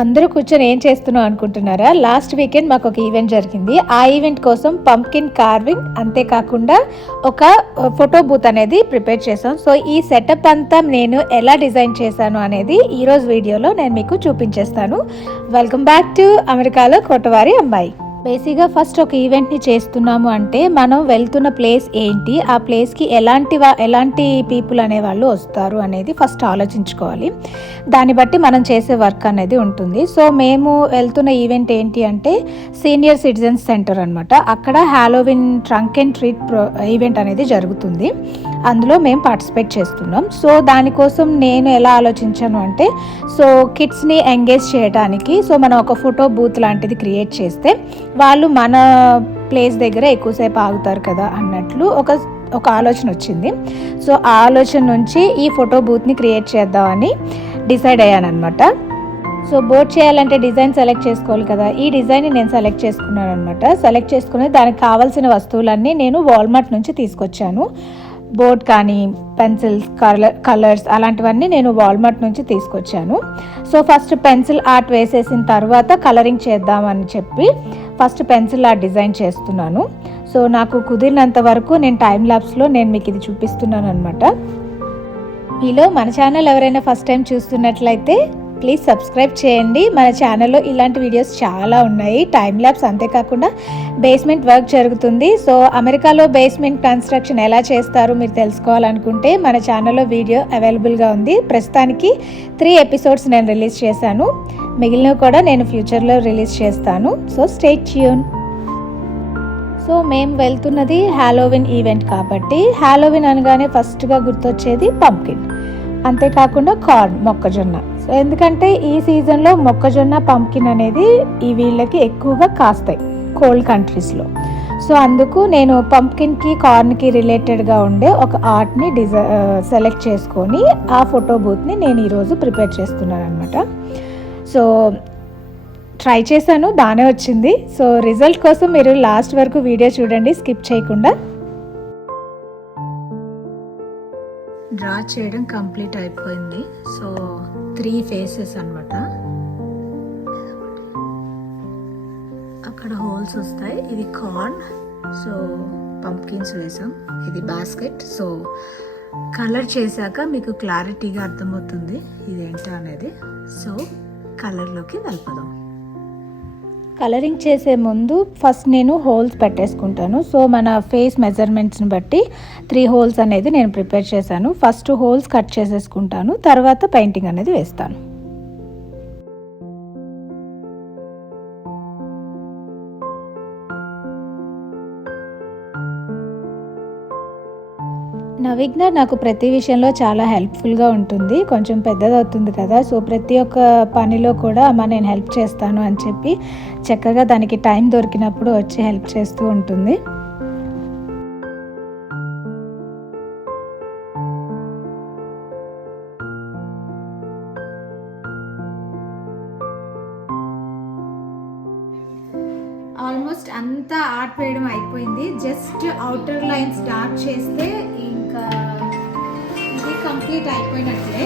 అందరూ కూర్చొని ఏం చేస్తున్నావు అనుకుంటున్నారా? లాస్ట్ వీకెండ్ మాకు ఒక ఈవెంట్ జరిగింది. ఆ ఈవెంట్ కోసం పంప్కిన్ కార్వింగ్, అంతేకాకుండా ఒక ఫోటో బూత్ అనేది ప్రిపేర్ చేసాం. సో ఈ సెటప్ అంతా నేను ఎలా డిజైన్ చేశాను అనేది ఈరోజు వీడియోలో నేను మీకు చూపించేస్తాను. వెల్కమ్ బ్యాక్ టు అమెరికాలో కోటవారి అమ్మాయి. బేసిక్గా ఫస్ట్ ఒక ఈవెంట్ని చేస్తున్నాము అంటే మనం వెళ్తున్న ప్లేస్ ఏంటి, ఆ ప్లేస్కి ఎలాంటి పీపుల్ అనేవాళ్ళు వస్తారు అనేది ఫస్ట్ ఆలోచించుకోవాలి. దాన్ని బట్టి మనం చేసే వర్క్ అనేది ఉంటుంది. సో మేము వెళ్తున్న ఈవెంట్ ఏంటి అంటే సీనియర్ సిటిజన్స్ సెంటర్ అనమాట. అక్కడ Halloween trunk and treat event అనేది జరుగుతుంది. అందులో మేము పార్టిసిపేట్ చేస్తున్నాం. సో దానికోసం నేను ఎలా ఆలోచించాను అంటే, సో కిడ్స్ని ఎంగేజ్ చేయడానికి సో మనం ఒక ఫోటో బూత్ లాంటిది క్రియేట్ చేస్తే వాళ్ళు మన ప్లేస్ దగ్గర ఎక్కువసేపు ఆగుతారు కదా అన్నట్లు ఒక ఆలోచన వచ్చింది. సో ఆ ఆలోచన నుంచి ఈ ఫోటో బూత్ని క్రియేట్ చేద్దామని డిసైడ్ అయ్యాను అనమాట. సో బోర్డ్ చేయాలంటే డిజైన్ సెలెక్ట్ చేసుకోవాలి కదా. ఈ డిజైన్ని నేను సెలెక్ట్ చేసుకున్నాను అనమాట. సెలెక్ట్ చేసుకుని దానికి కావాల్సిన వస్తువులన్నీ నేను వాల్మార్ట్ నుంచి తీసుకొచ్చాను. బోర్డ్ కానీ పెన్సిల్స్, కలర్స్ అలాంటివన్నీ నేను వాల్మార్ట్ నుంచి తీసుకొచ్చాను. సో ఫస్ట్ పెన్సిల్ ఆర్ట్ వేసేసిన తర్వాత కలరింగ్ చేద్దామని చెప్పి ఫస్ట్ పెన్సిల్ ఆర్ట్ డిజైన్ చేస్తున్నాను. సో నాకు కుదిరినంత వరకు నేను టైం ల్యాప్స్లో నేను మీకు ఇది చూపిస్తున్నాను అనమాట. మీలో మన ఛానల్ ఎవరైనా ఫస్ట్ టైం చూస్తున్నట్లయితే ప్లీజ్ సబ్స్క్రైబ్ చేయండి. మన ఛానల్లో ఇలాంటి వీడియోస్ చాలా ఉన్నాయి, టైం ల్యాప్స్, అంతేకాకుండా బేస్మెంట్ వర్క్ జరుగుతుంది. సో అమెరికాలో బేస్మెంట్ కన్స్ట్రక్షన్ ఎలా చేస్తారు మీరు తెలుసుకోవాలనుకుంటే మన ఛానల్లో వీడియో అవైలబుల్గా ఉంది. ప్రస్తుతానికి 3 ఎపిసోడ్స్ నేను రిలీజ్ చేశాను, మిగిలినవి కూడా నేను ఫ్యూచర్లో రిలీజ్ చేస్తాను. So stay tune. సో మేము వెళ్తున్నది హ్యాలోవిన్ ఈవెంట్ కాబట్టి హ్యాలోవిన్ అనగానే ఫస్ట్గా గుర్తొచ్చేది పంప్కిన్, అంతేకాకుండా కార్న్, మొక్కజొన్న. సో ఎందుకంటే ఈ సీజన్లో మొక్కజొన్న, పంప్కిన్ అనేది ఈ వీళ్ళకి ఎక్కువగా కాస్తాయి కోల్డ్ కంట్రీస్లో. సో అందుకు నేను పంప్కిన్కి, కార్న్కి రిలేటెడ్గా ఉండే ఒక ఆర్ట్ని సెలెక్ట్ చేసుకొని ఆ ఫోటో బూత్ని నేను ఈరోజు ప్రిపేర్ చేస్తున్నాను అనమాట. సో ట్రై చేశాను, బాగానే వచ్చింది. సో రిజల్ట్ కోసం మీరు లాస్ట్ వరకు వీడియో చూడండి, స్కిప్ చేయకుండా. డ్రా చేయడం కంప్లీట్ అయిపోయింది. సో 3 ఫేసెస్ అనమాట. అక్కడ హోల్స్ వస్తాయి. ఇది కార్న్, సో పంప్కిన్స్ వేసాం. ఇది బాస్కెట్. సో కలర్ చేశాక మీకు క్లారిటీగా అర్థమవుతుంది ఇదేంటో అనేది. సో కలర్లోకి వెళ్ళిపోదాం. కలరింగ్ చేసే ముందు ఫస్ట్ నేను హోల్స్ పెట్టేసుకుంటాను. సో మన ఫేస్ మెజర్మెంట్స్ని బట్టి 3 హోల్స్ అనేది నేను ప్రిపేర్ చేశాను. ఫస్ట్ హోల్స్ కట్ చేసేసుకుంటాను, తర్వాత పెయింటింగ్ అనేది వేస్తాను. నవిఘ్న నాకు ప్రతి విషయంలో చాలా హెల్ప్ఫుల్గా ఉంటుంది. కొంచెం పెద్దదవుతుంది కదా, సో ప్రతి ఒక్క పనిలో కూడా అమ్మ నేను హెల్ప్ చేస్తాను అని చెప్పి చక్కగా దానికి టైం దొరికినప్పుడు వచ్చి హెల్ప్ చేస్తూ ఉంటుంది. ఆల్మోస్ట్ అంతా ఆర్ట్ వేయడం అయిపోయింది. జస్ట్ అవుటర్ లైన్స్ డార్క్ చేస్తే ఇంకా ఇది కంప్లీట్ అయిపోయినట్లే.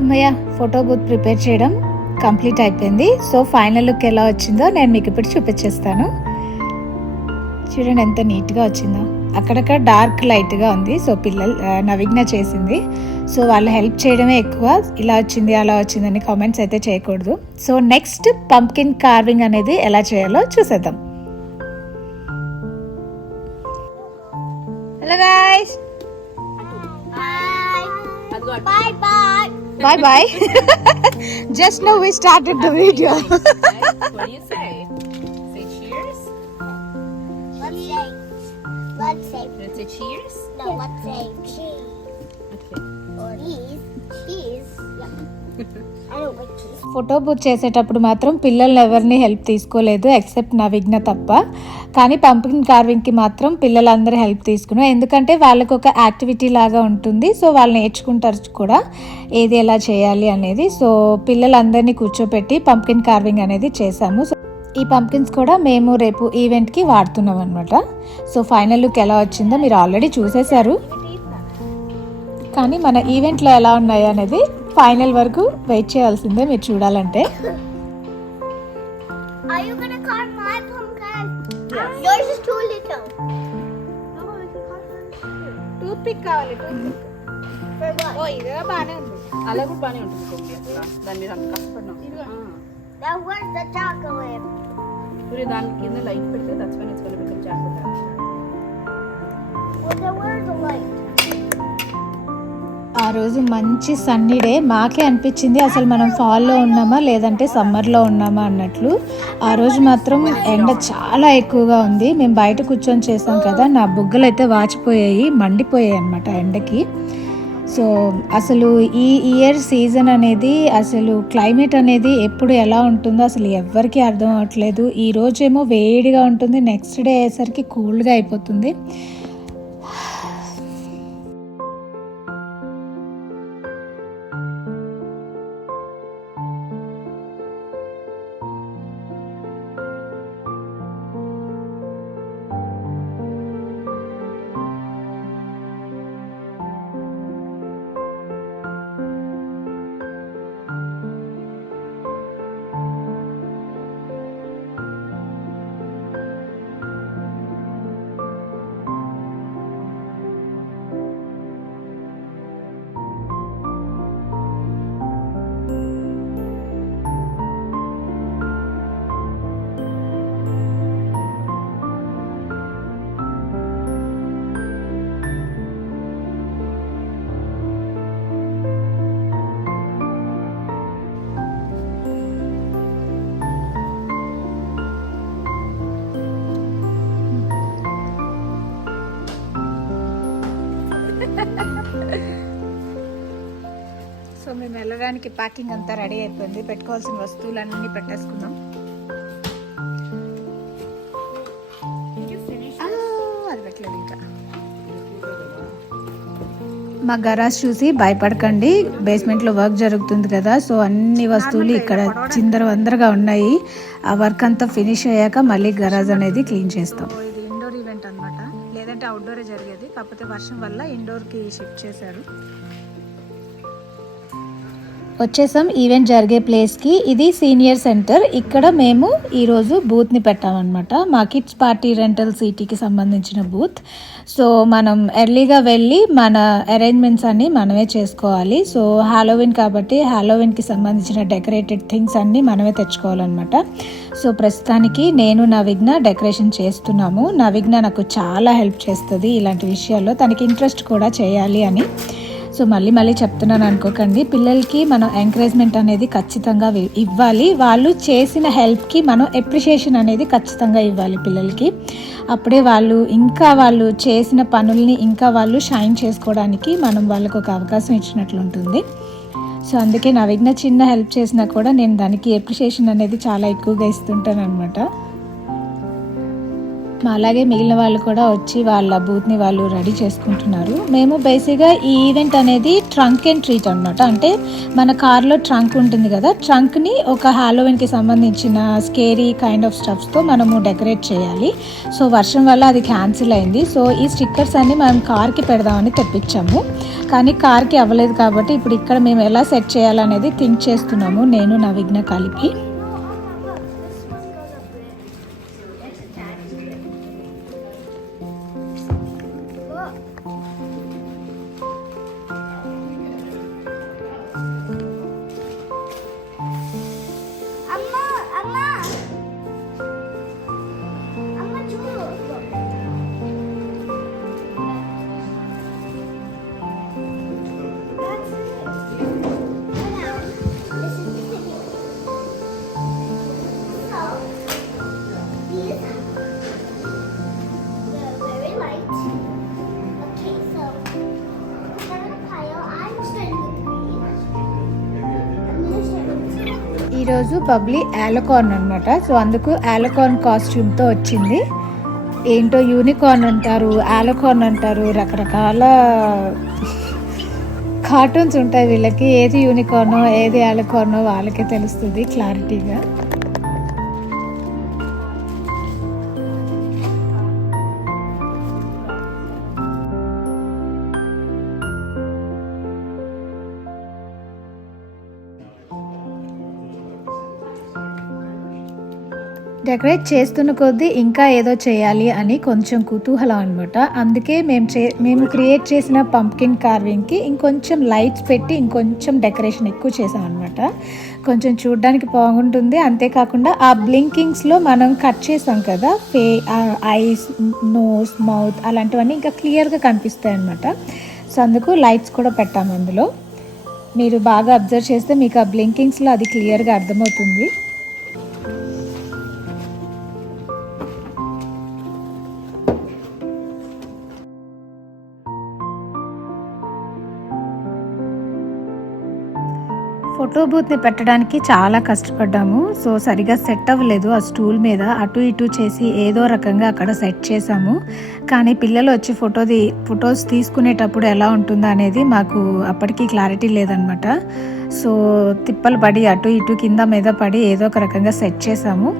అమ్మయ్య, ఫోటో బూత్ ప్రిపేర్ చేయడం కంప్లీట్ అయిపోయింది. సో ఫైనల్ లుక్ ఎలా వచ్చిందో నేను మీకు ఇప్పుడు చూపించేస్తాను. చూడండి ఎంత నీట్గా వచ్చిందో. అక్కడక్కడ డార్క్ లైట్గా ఉంది. సో పిల్లలు నవిఘ్న చేసింది. సో వాళ్ళు హెల్ప్ చేయడమే ఎక్కువ. ఇలా వచ్చింది అలా వచ్చిందని కామెంట్స్ అయితే చేయకూడదు. సో నెక్స్ట్ పంప్కిన్ కార్వింగ్ అనేది ఎలా చేయాలో చూసేద్దాం. Hello guys, Bye bye. bye bye. Just now we started the video. What do you say? Say cheers. Let's say Let's say cheers. no. Let's say cheese. Okay. Or cheese. Yeah. I don't like cheese. Photo booth చేసేటప్పుడు మాత్రం పిల్లల్ని ఎవరిని help తీసుకోలేదు except నవిఘ్న తప్ప. కానీ pumpkin కార్వింగ్కి మాత్రం పిల్లలందరూ help తీసుకున్నాం. ఎందుకంటే వాళ్ళకు ఒక యాక్టివిటీ లాగా ఉంటుంది. సో వాళ్ళు నేర్చుకుంటారు కూడా ఏది ఎలా చేయాలి అనేది. సో పిల్లలందరినీ కూర్చోపెట్టి పంప్కిన్ కార్వింగ్ అనేది చేశాము. సో ఈ పంప్కిన్స్ కూడా మేము రేపు ఈవెంట్కి వాడుతున్నాం అనమాట. సో ఫైనల్ లుక్ ఎలా వచ్చిందో మీరు ఆల్రెడీ చూసేశారు. కానీ మన ఈవెంట్లో ఎలా ఉన్నాయి అనేది ఫైనల్ వరకు వెయిట్ చేయాల్సిందే మీరు చూడాలంటే. Are you gonna carve my pumpkin? Yes. Yours is too little. No, we can carve her. Toothpick కావాలి. For what? ఓ ఇదిగా బాగానే ఉంది. అలా కూడా బాగానే ఉంటుంది కొంచెం అట్లా. దాని మీద అంత కష్టపడినాం. Now where's the chocolate? ఇప్పుడు దాని కింద లైట్ పెడితే that's when it's going to become chocolate. Well, then where's the light? ఆ రోజు మంచి సన్నీ డే. మాకే అనిపించింది అసలు మనం ఫాల్లో ఉన్నామా లేదంటే సమ్మర్లో ఉన్నామా అన్నట్లు. ఆ రోజు మాత్రం ఎండ చాలా ఎక్కువగా ఉంది. మేము బయట కూర్చొని చేసాం కదా, నా బుగ్గలు అయితే వాచిపోయాయి, మండిపోయాయి అన్నమాట ఎండకి. సో అసలు ఈ ఇయర్ సీజన్ అనేది అసలు క్లైమేట్ అనేది ఎప్పుడు ఎలా ఉంటుందో అసలు ఎవ్వరికీ అర్థం అవ్వట్లేదు. ఈ రోజేమో వేడిగా ఉంటుంది, నెక్స్ట్ డే అయ్యేసరికి కూల్గా అయిపోతుంది. సో మేము వెళ్ళడానికి ప్యాకింగ్ అంతా రెడీ అయిపోయింది. పెట్టుకోవాల్సిన వస్తువులన్నీ పెట్టేసుకున్నాం. అది పెట్టలేదు ఇంకా. మా గరాజ్ చూసి భయపడకండి, బేస్మెంట్లో వర్క్ జరుగుతుంది కదా. సో అన్ని వస్తువులు ఇక్కడ చిందరవందరగా ఉన్నాయి. ఆ వర్క్ అంతా ఫినిష్ అయ్యాక మళ్ళీ గరాజ్ అనేది క్లీన్ చేస్తాం. ఇది ఇండోర్ ఈవెంట్ అనమాట, లేదంటే అవుట్డోరే జరిగేది. కాకపోతే వర్షం వల్ల ఇండోర్కి షిఫ్ట్ చేశారు. వచ్చేసాం ఈవెంట్ జరిగే ప్లేస్కి. ఇది సీనియర్ సెంటర్. ఇక్కడ మేము ఈరోజు బూత్ని పెట్టామన్నమాట. మా కిడ్స్ పార్టీ రెంటల్ సిటీకి సంబంధించిన బూత్. సో మనం ఎర్లీగా వెళ్ళి మన అరేంజ్మెంట్స్ అన్నీ మనమే చేసుకోవాలి. సో హాలోవిన్ కాబట్టి హాలోవిన్కి సంబంధించిన డెకరేటెడ్ థింగ్స్ అన్నీ మనమే తెచ్చుకోవాలన్నమాట. సో ప్రస్తుతానికి నేను నవిఘ్న డెకరేషన్ చేస్తున్నాము. నవిఘ్న నాకు చాలా హెల్ప్ చేస్తుంది ఇలాంటి విషయాల్లో, తనకి ఇంట్రెస్ట్ కూడా చేయాలి అని. సో మళ్ళీ చెప్తున్నాను అనుకోకండి. పిల్లలకి మనం ఎంకరేజ్మెంట్ అనేది ఖచ్చితంగా ఇవ్వాలి. వాళ్ళు చేసిన హెల్ప్కి మనం ఎప్రిషియేషన్ అనేది ఖచ్చితంగా ఇవ్వాలి పిల్లలకి. అప్పుడే వాళ్ళు చేసిన పనుల్ని ఇంకా వాళ్ళు షైన్ చేసుకోవడానికి మనం వాళ్ళకు ఒక అవకాశం ఇచ్చినట్లు ఉంటుంది. సో అందుకే నవిఘ్న చిన్న హెల్ప్ చేసినా కూడా నేను దానికి ఎప్రిషియేషన్ అనేది చాలా ఎక్కువగా ఇస్తుంటాను అనమాట. అలాగే మిగిలిన వాళ్ళు కూడా వచ్చి వాళ్ళ బూత్ని వాళ్ళు రెడీ చేసుకుంటున్నారు. మేము బేసిక్గా ఈ ఈవెంట్ అనేది ట్రంక్ అండ్ ట్రీట్ అనమాట. అంటే మన కార్లో ట్రంక్ ఉంటుంది కదా, ట్రంక్ని ఒక హాలోవిన్కి సంబంధించిన స్కేరీ కైండ్ ఆఫ్ స్టఫ్స్తో మనము డెకరేట్ చేయాలి. సో వర్షం వల్ల అది క్యాన్సిల్ అయింది. సో ఈ స్టిక్కర్స్ అన్ని మనం కార్కి పెడదామని తెప్పించాము, కానీ కార్కి అవ్వలేదు. కాబట్టి ఇప్పుడు ఇక్కడ మేము ఎలా సెట్ చేయాలనేది థింక్ చేస్తున్నాము, నేను నా విఘ్న కలిపి. ఈరోజు బబ్లీ యాలకార్న్ అనమాట. సో అందుకు యాలకార్న్ కాస్ట్యూమ్తో వచ్చింది. ఏంటో యూనికార్న్ అంటారు, యాలకార్న్ అంటారు, రకరకాల కార్టూన్స్ ఉంటాయి వీళ్ళకి. ఏది యూనికార్నో ఏది యాలకార్నో వాళ్ళకే తెలుస్తుంది క్లారిటీగా. డెకరేట్ చేస్తున్న కొద్దీ ఇంకా ఏదో చేయాలి అని కొంచెం కుతూహలం అనమాట. అందుకే మేము క్రియేట్ చేసిన పంప్కిన్ కార్వింగ్కి ఇంకొంచెం లైట్స్ పెట్టి ఇంకొంచెం డెకరేషన్ ఎక్కువ చేసాం అనమాట. కొంచెం చూడడానికి బాగుంటుంది. అంతేకాకుండా ఆ బ్లింకింగ్స్లో మనం కట్ చేసాం కదా, ఐస్, నోస్, మౌత్ అలాంటివన్నీ ఇంకా క్లియర్గా కనిపిస్తాయి అనమాట. సో అందుకు లైట్స్ కూడా పెట్టాము అందులో. మీరు బాగా అబ్జర్వ్ చేస్తే మీకు ఆ బ్లింకింగ్స్లో అది క్లియర్గా అర్థమవుతుంది. ఫోటో బూత్ని పెట్టడానికి చాలా కష్టపడ్డాము. సో సరిగా సెట్ అవ్వలేదు. ఆ స్టూల్ మీద అటు ఇటు చేసి ఏదో రకంగా అక్కడ సెట్ చేసాము. కానీ పిల్లలు వచ్చి ఫొటోస్ తీసుకునేటప్పుడు ఎలా ఉంటుందో అనేది మాకు అప్పటికి క్లారిటీ లేదనమాట. సో తిప్పలు పడి అటు ఇటు కింద మీద పడి ఏదో ఒక రకంగా సెట్ చేసాము.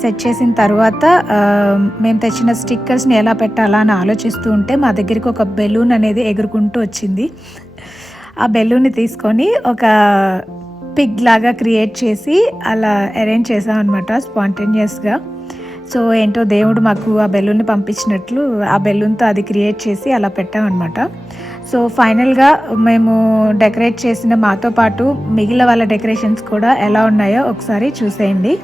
సెట్ చేసిన తర్వాత మేము తెచ్చిన స్టిక్కర్స్ని ఎలా పెట్టాలా అని ఆలోచిస్తూ ఉంటే మా దగ్గరికి ఒక బెలూన్ అనేది ఎగురుకుంటూ వచ్చింది. ఆ బెలూన్ని తీసుకొని ఒక పిగ్ లాగా క్రియేట్ చేసి అలా అరేంజ్ చేసాం అనమాట స్పాంటేనియస్గా. సో ఏంటో దేవుడు మాకు ఆ బెలూన్ని పంపించినట్లు ఆ బెలూన్తో అది క్రియేట్ చేసి అలా పెట్టామన్నమాట. సో ఫైనల్గా మేము డెకరేట్ చేసిన మాతో పాటు మిగిలిన వాళ్ళ డెకరేషన్స్ కూడా ఎలా ఉన్నాయో ఒకసారి చూసేయండి.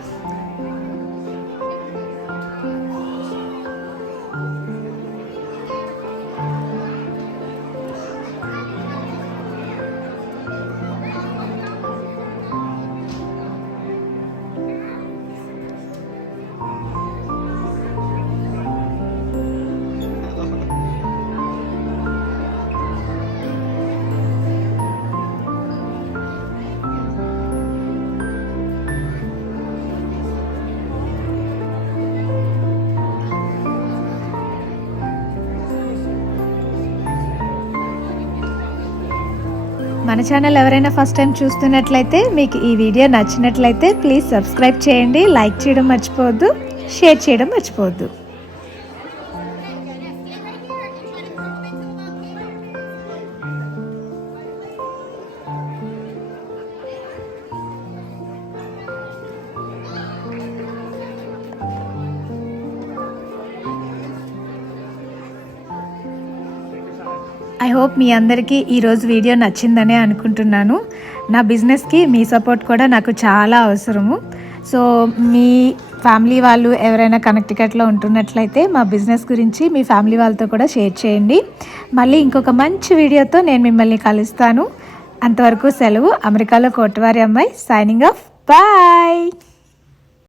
మన ఛానల్ ఎవరైనా ఫస్ట్ టైం చూస్తున్నట్లయితే మీకు ఈ వీడియో నచ్చినట్లయితే ప్లీజ్ సబ్స్క్రైబ్ చేయండి, లైక్ చేయడం మర్చిపోవద్దు, షేర్ చేయడం మర్చిపోవద్దు. ఐ హోప్ మీ అందరికీ ఈరోజు వీడియో నచ్చిందనే అనుకుంటున్నాను. నా బిజినెస్కి మీ సపోర్ట్ కూడా నాకు చాలా అవసరము. సో మీ ఫ్యామిలీ వాళ్ళు ఎవరైనా కనెక్టికట్లో ఉంటున్నట్లయితే మా బిజినెస్ గురించి మీ ఫ్యామిలీ వాళ్ళతో కూడా షేర్ చేయండి. మళ్ళీ ఇంకొక మంచి వీడియోతో నేను మిమ్మల్ని కలుస్తాను. అంతవరకు సెలవు. అమెరికాలో కోటవారి అమ్మాయి సైనింగ్ ఆఫ్. బాయ్.